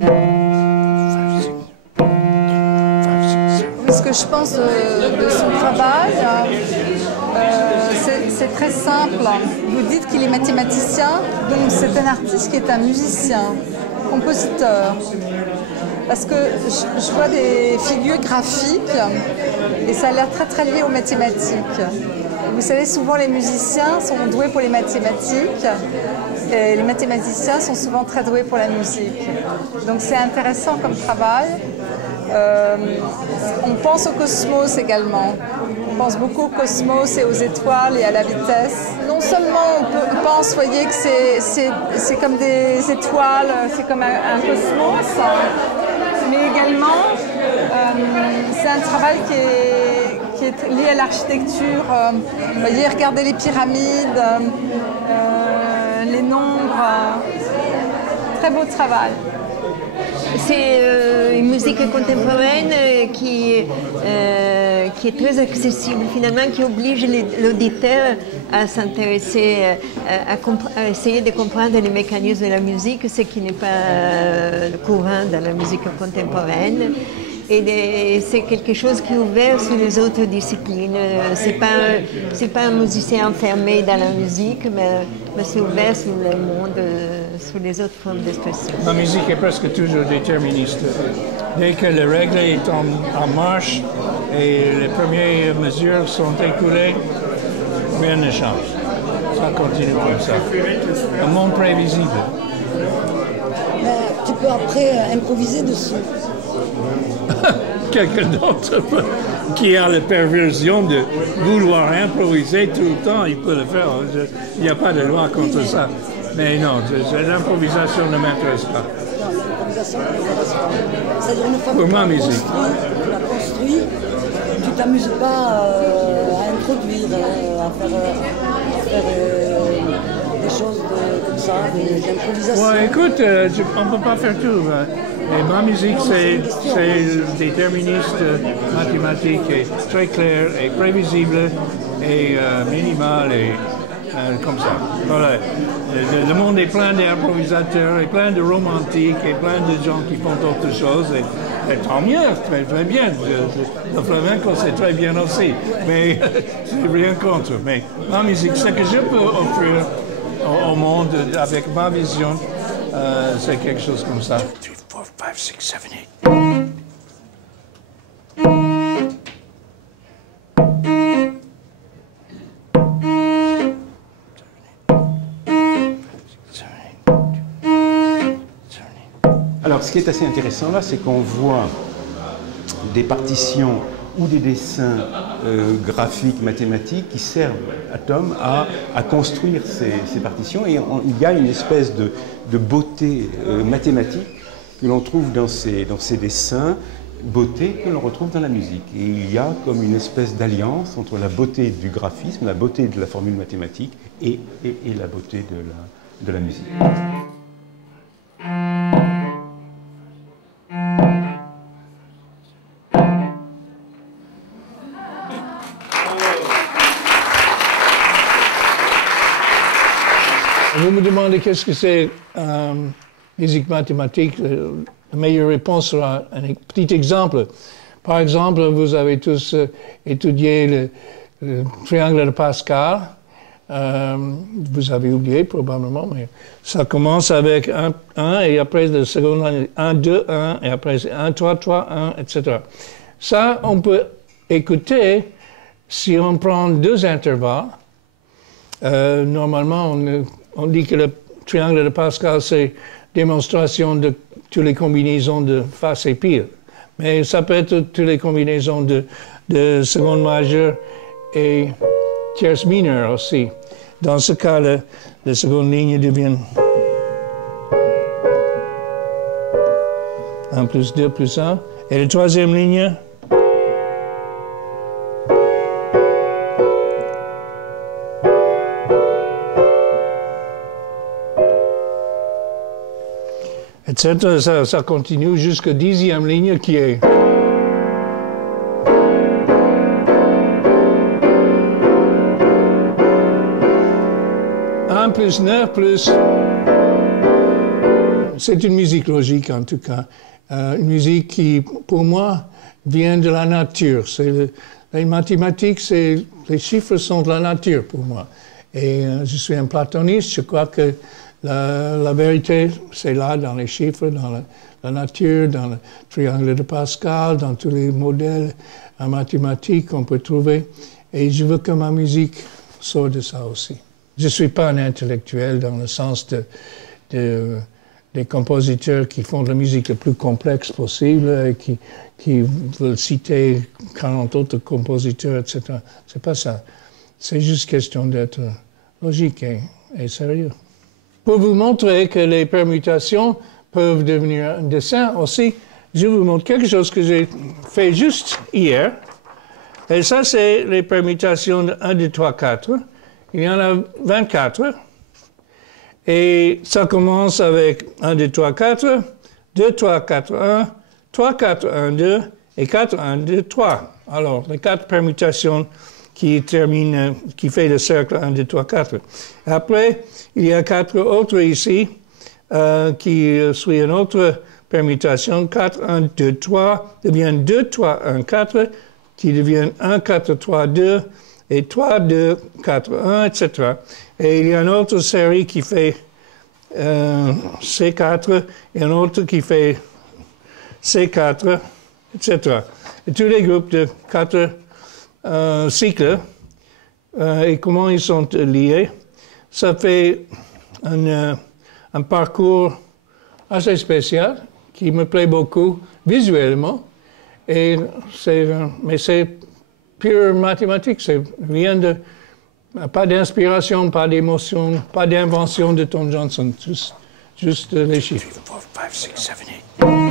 Ce que je pense de son travail, c'est très simple. Vous dites qu'il est mathématicien, donc c'est un artiste qui est un musicien, compositeur. Parce que je vois des figures graphiques et ça a l'air très très lié aux mathématiques. Vous savez, souvent les musiciens sont doués pour les mathématiques et les mathématiciens sont souvent très doués pour la musique. Donc c'est intéressant comme travail. On pense au cosmos également. On pense beaucoup au cosmos et aux étoiles et à la vitesse. Non seulement on pense, voyez, que c'est comme des étoiles, c'est comme un cosmos, mais également c'est un travail qui est lié à l'architecture. Vous voyez, regardez les pyramides, les nombres. Très beau travail. C'est une musique contemporaine qui est très accessible finalement, qui oblige l'auditeur à s'intéresser, à essayer de comprendre les mécanismes de la musique, ce qui n'est pas courant dans la musique contemporaine. Et c'est quelque chose qui est ouvert sur les autres disciplines. C'est pas un musicien enfermé dans la musique, mais c'est ouvert sur le monde, sur les autres formes d'expression. La musique est presque toujours déterministe. Dès que la règle est en marche et les premières mesures sont écoulées, rien ne change. Ça continue comme ça. Un monde prévisible. Tu peux après improviser dessus. Quelqu'un d'autre qui a la perversion de vouloir improviser tout le temps, il peut le faire. Il n'y a pas de loi contre ça. Mais non, l'improvisation ne m'intéresse pas. C'est-à-dire une fois pour que ma tu musique. l'as construit, tu t'amuses pas à introduire, à faire des choses comme ça, d'improvisation. Ouais, écoute, on ne peut pas faire tout. Et ma musique, c'est déterministe, mathématique, et très clair, et prévisible, et minimal, et comme ça. Voilà. Le monde est plein d'improvisateurs, et plein de romantiques, et plein de gens qui font autre chose. Et tant mieux, très, très bien. Le flamenco, c'est très bien aussi. Mais je n'ai rien contre. Mais ma musique, ce que je peux offrir au monde avec ma vision, c'est quelque chose comme ça. 2, 3, 4, 5, 6, 7, 8. Alors, ce qui est assez intéressant là, c'est qu'on voit des partitions ou des dessins graphiques, mathématiques qui servent à Tom à construire ces partitions. Et il y a une espèce de beauté mathématique que l'on trouve dans ces dessins, beauté que l'on retrouve dans la musique. Et il y a comme une espèce d'alliance entre la beauté du graphisme, la beauté de la formule mathématique et la beauté de la musique. Vous me demandez qu'est-ce que c'est musique mathématique. La meilleure réponse sera un petit exemple. Par exemple, vous avez tous étudié le triangle de Pascal. Vous avez oublié probablement, mais ça commence avec 1 et après la seconde année 1, 2, 1 et après c'est 1, 3, 3, 1, etc. Ça, on peut écouter si on prend 2 intervalles. Normalement, on dit que le triangle de Pascal, c'est démonstration de toutes les combinaisons de face et pile. Mais ça peut être toutes les combinaisons de seconde majeure et tierce mineure aussi. Dans ce cas, la seconde ligne devient 1 plus 2 plus 1. Et la troisième ligne, etc. Ça continue jusqu'à 10e ligne qui est. Plus 9 plus c'est une musique logique en tout cas. Une musique qui, pour moi, vient de la nature. Les mathématiques, les chiffres sont de la nature pour moi. Et je suis un platoniste, je crois que la vérité, c'est là, dans les chiffres, dans la nature, dans le triangle de Pascal, dans tous les modèles mathématiques qu'on peut trouver. Et je veux que ma musique sorte de ça aussi. Je ne suis pas un intellectuel dans le sens des compositeurs qui font de la musique le plus complexe possible et qui veulent citer 40 autres compositeurs, etc. C'est pas ça. C'est juste question d'être logique et sérieux. Pour vous montrer que les permutations peuvent devenir un dessin aussi, je vous montre quelque chose que j'ai fait juste hier. Et ça, c'est les permutations de 1, 2, 3, 4. Il y en a 24. Et ça commence avec 1, 2, 3, 4, 2, 3, 4, 1, 3, 4, 1, 2 et 4, 1, 2, 3. Alors, les 4 permutations qui fait le cercle 1, 2, 3, 4. Après, il y a 4 autres ici qui suivent une autre permutation. 4, 1, 2, 3 devient 2, 3, 1, 4 qui devient 1, 4, 3, 2 et 3, 2, 4, 1, etc. Et il y a une autre série qui fait C4 et une autre qui fait C4, etc. Et tous les groupes de 4 cycles et comment ils sont liés, ça fait un parcours assez spécial qui me plaît beaucoup visuellement. Mais c'est pure mathématique, ça vient de... Pas d'inspiration, pas d'émotion, pas d'invention de Tom Johnson, juste les chiffres. 4, 5, 6, 7, 8.